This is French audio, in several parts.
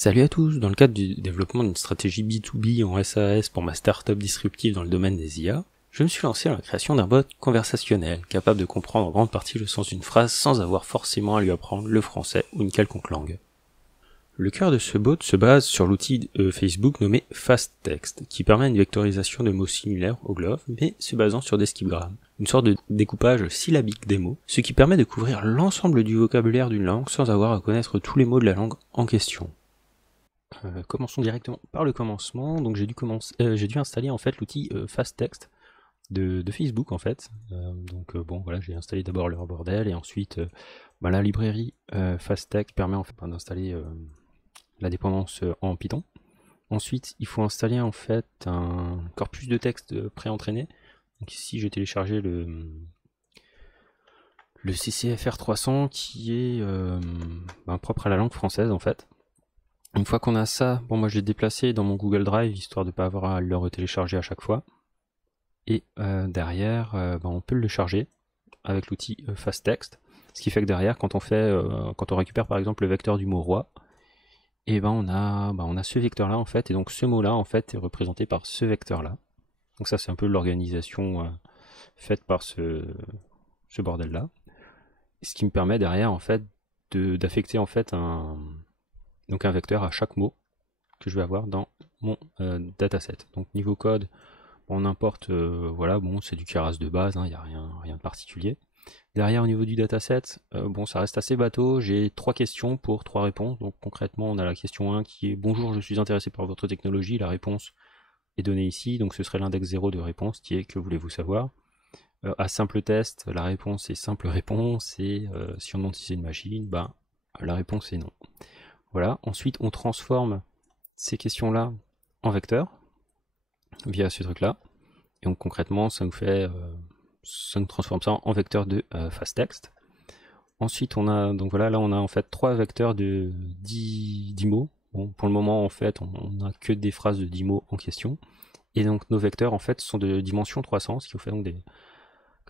Salut à tous, dans le cadre du développement d'une stratégie B2B en SAS pour ma startup disruptive dans le domaine des IA, je me suis lancé dans la création d'un bot conversationnel, capable de comprendre en grande partie le sens d'une phrase sans avoir forcément à lui apprendre le français ou une quelconque langue. Le cœur de ce bot se base sur l'outil Facebook nommé FastText, qui permet une vectorisation de mots similaires au glove, mais se basant sur des skipgrammes, une sorte de découpage syllabique des mots, ce qui permet de couvrir l'ensemble du vocabulaire d'une langue sans avoir à connaître tous les mots de la langue en question. Commençons directement par le commencement. Donc j'ai dû installer en fait l'outil FastText de Facebook en fait. Bon voilà, j'ai installé d'abord leur bordel et ensuite la librairie FastText permet en fait d'installer la dépendance en Python. Ensuite, il faut installer en fait un corpus de texte pré-entraîné. Donc ici, j'ai téléchargé le CCFR 300 qui est propre à la langue française en fait. Une fois qu'on a ça, moi je l'ai déplacé dans mon Google Drive histoire de ne pas avoir à le retélécharger à chaque fois. Et derrière, on peut le charger avec l'outil FastText. Ce qui fait que derrière, quand on récupère par exemple le vecteur du mot roi, et on a ce vecteur là en fait, et donc ce mot là en fait est représenté par ce vecteur là. Donc ça c'est un peu l'organisation faite par ce bordel là. Ce qui me permet derrière en fait d'affecter en fait un vecteur à chaque mot que je vais avoir dans mon dataset. Donc niveau code, on importe, c'est du Keras de base, il n'y a rien de particulier. Derrière, au niveau du dataset, ça reste assez bateau. J'ai 3 questions pour 3 réponses. Donc concrètement, on a la question 1 qui est « Bonjour, je suis intéressé par votre technologie ». La réponse est donnée ici, donc ce serait l'index 0 de réponse qui est « Que voulez-vous savoir ?» À simple test, la réponse est simple réponse, et si on demande si c'est une machine, la réponse est non. Voilà. Ensuite, on transforme ces questions-là en vecteurs via ce truc-là. Et donc concrètement, ça nous transforme ça en vecteur de FastText. Ensuite, on a en fait 3 vecteurs de 10 mots. Bon, pour le moment, en fait, on n'a que des phrases de 10 mots en question. Et donc nos vecteurs, en fait, sont de dimension 300, ce qui nous fait donc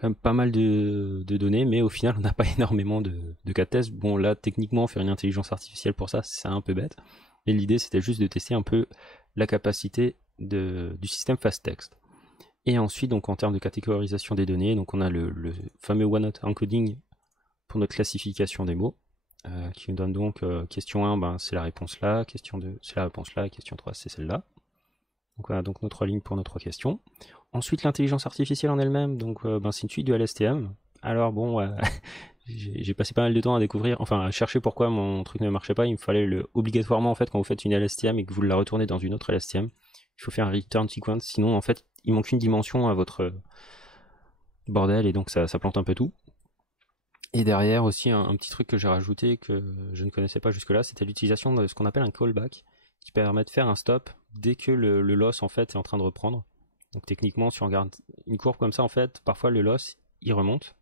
quand même pas mal de données, mais au final, on n'a pas énormément de cas de test. Bon, là, techniquement, faire une intelligence artificielle pour ça, c'est un peu bête. Mais l'idée, c'était juste de tester un peu la capacité du système FastText. Et ensuite, donc en termes de catégorisation des données, donc on a le fameux one-hot encoding pour notre classification des mots, qui nous donne donc question 1, c'est la réponse là, question 2, c'est la réponse là, et question 3, c'est celle-là. Donc voilà, donc nos 3 lignes pour nos 3 questions. Ensuite, l'intelligence artificielle en elle-même, donc c'est une suite du LSTM. Alors bon, j'ai passé pas mal de temps à chercher pourquoi mon truc ne marchait pas. Il me fallait obligatoirement en fait quand vous faites une LSTM et que vous la retournez dans une autre LSTM, il faut faire un return sequence, sinon en fait il manque une dimension à votre bordel et donc ça plante un peu tout. Et derrière aussi un petit truc que j'ai rajouté que je ne connaissais pas jusque là, c'était l'utilisation de ce qu'on appelle un callback qui permet de faire un stop dès que le loss en fait est en train de reprendre. Donc techniquement, si on regarde une courbe comme ça, en fait, parfois le loss il remonte.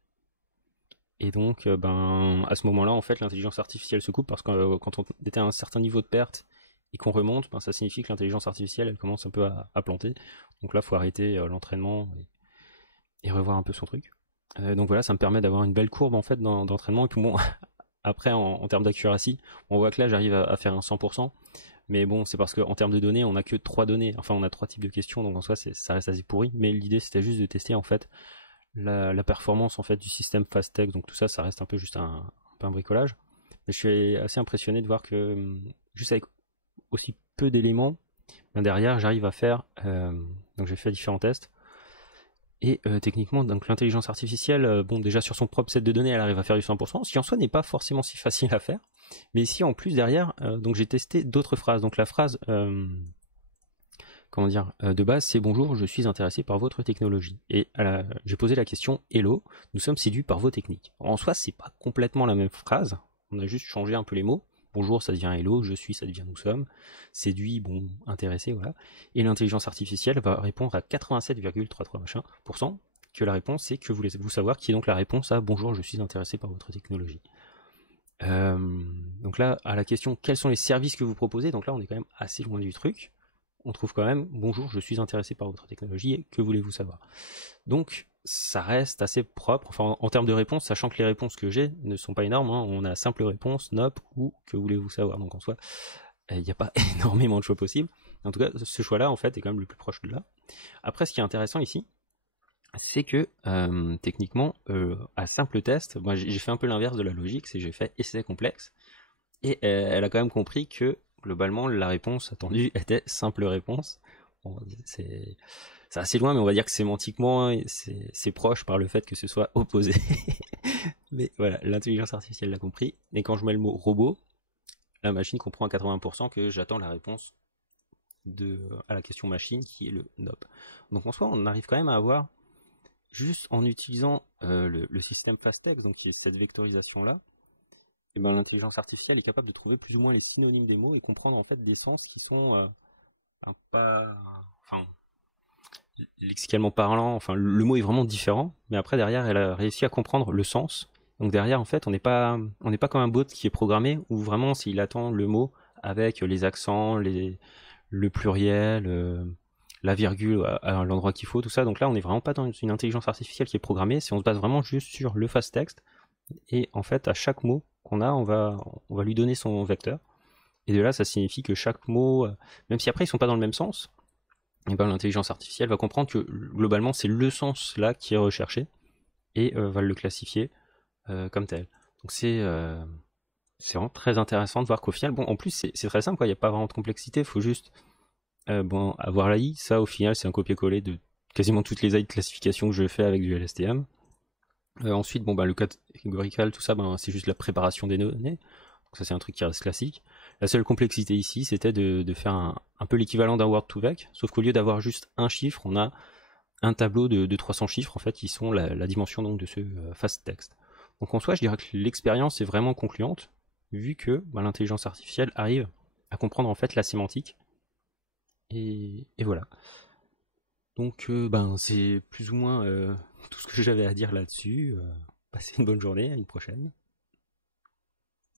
Et donc à ce moment-là, en fait, l'intelligence artificielle se coupe parce que quand on était à un certain niveau de perte et qu'on remonte, ça signifie que l'intelligence artificielle elle commence un peu à planter. Donc là, il faut arrêter l'entraînement et revoir un peu son truc. Donc voilà, ça me permet d'avoir une belle courbe en fait d'entraînement. Et puis bon, après en termes d'accuracy, on voit que là j'arrive à faire un 100%. Mais bon, c'est parce qu'en termes de données, on n'a que 3 données. Enfin, on a 3 types de questions, donc en soi, ça reste assez pourri. Mais l'idée, c'était juste de tester en fait la performance en fait du système FastText. Donc tout ça, ça reste un peu juste un bricolage. Mais je suis assez impressionné de voir que juste avec aussi peu d'éléments, derrière, j'arrive à faire. Donc j'ai fait différents tests. Et techniquement, donc l'intelligence artificielle, déjà sur son propre set de données, elle arrive à faire du 100%, ce qui en soi n'est pas forcément si facile à faire. Mais ici, en plus, derrière, donc j'ai testé d'autres phrases. Donc la phrase, de base, c'est « Bonjour, je suis intéressé par votre technologie ». Et j'ai posé la question « Hello, nous sommes séduits par vos techniques ». En soi, c'est pas complètement la même phrase. On a juste changé un peu les mots. Bonjour, ça devient hello, je suis, ça devient nous sommes, séduit, intéressé, voilà. Et l'intelligence artificielle va répondre à 87,33% que la réponse c'est que voulez-vous savoir, qui est donc la réponse à bonjour, je suis intéressé par votre technologie. Donc là, à la question quels sont les services que vous proposez, donc là on est quand même assez loin du truc. On trouve quand même bonjour, je suis intéressé par votre technologie et que voulez-vous savoir. Donc ça reste assez propre, enfin en termes de réponses, sachant que les réponses que j'ai ne sont pas énormes, on a simple réponse, nope ou que voulez-vous savoir, donc en soi Il n'y a pas énormément de choix possibles. En tout cas, ce choix-là, en fait, est quand même le plus proche de là. Après, ce qui est intéressant ici, c'est que techniquement, à simple test, moi j'ai fait un peu l'inverse de la logique, c'est que j'ai fait essai complexe, et elle a quand même compris que globalement la réponse attendue était simple réponse. Bon, c'est assez loin, mais on va dire que sémantiquement c'est proche par le fait que ce soit opposé. Mais voilà, l'intelligence artificielle l'a compris, et quand je mets le mot robot, la machine comprend à 80% que j'attends la réponse à la question machine qui est le NOP. Donc en soi, on arrive quand même à avoir, juste en utilisant le système FastText, donc qui est cette vectorisation-là, et ben, l'intelligence artificielle est capable de trouver plus ou moins les synonymes des mots et comprendre en fait des sens qui sont pas, enfin, lexicalement parlant, enfin le mot est vraiment différent, mais après derrière elle a réussi à comprendre le sens. Donc derrière en fait on n'est pas comme un bot qui est programmé où vraiment s'il attend le mot avec les accents, le pluriel, la virgule à l'endroit qu'il faut, tout ça. Donc là on n'est vraiment pas dans une intelligence artificielle qui est programmée, on se base vraiment juste sur le fast text et en fait à chaque mot qu'on a on va lui donner son vecteur. Et de là ça signifie que chaque mot, même si après ils sont pas dans le même sens, et ben, l'intelligence artificielle va comprendre que globalement c'est le sens là qui est recherché et va le classifier comme tel. Donc c'est vraiment très intéressant de voir qu'au final, bon, en plus c'est très simple, il n'y a pas vraiment de complexité, il faut juste bon, avoir l'AI. Ça au final c'est un copier-coller de quasiment toutes les AI de classification que je fais avec du LSTM. Ensuite, bon, bah, le catégorical, tout ça, ben, c'est juste la préparation des données. Donc ça c'est un truc qui reste classique. La seule complexité ici, c'était de faire un peu l'équivalent d'un Word2Vec, sauf qu'au lieu d'avoir juste un chiffre, on a un tableau de 300 chiffres en fait qui sont la dimension donc de ce fast text. Donc en soi, je dirais que l'expérience est vraiment concluante, vu que bah, l'intelligence artificielle arrive à comprendre en fait la sémantique. Et voilà. Donc ben c'est plus ou moins tout ce que j'avais à dire là-dessus. Passez une bonne journée, à une prochaine.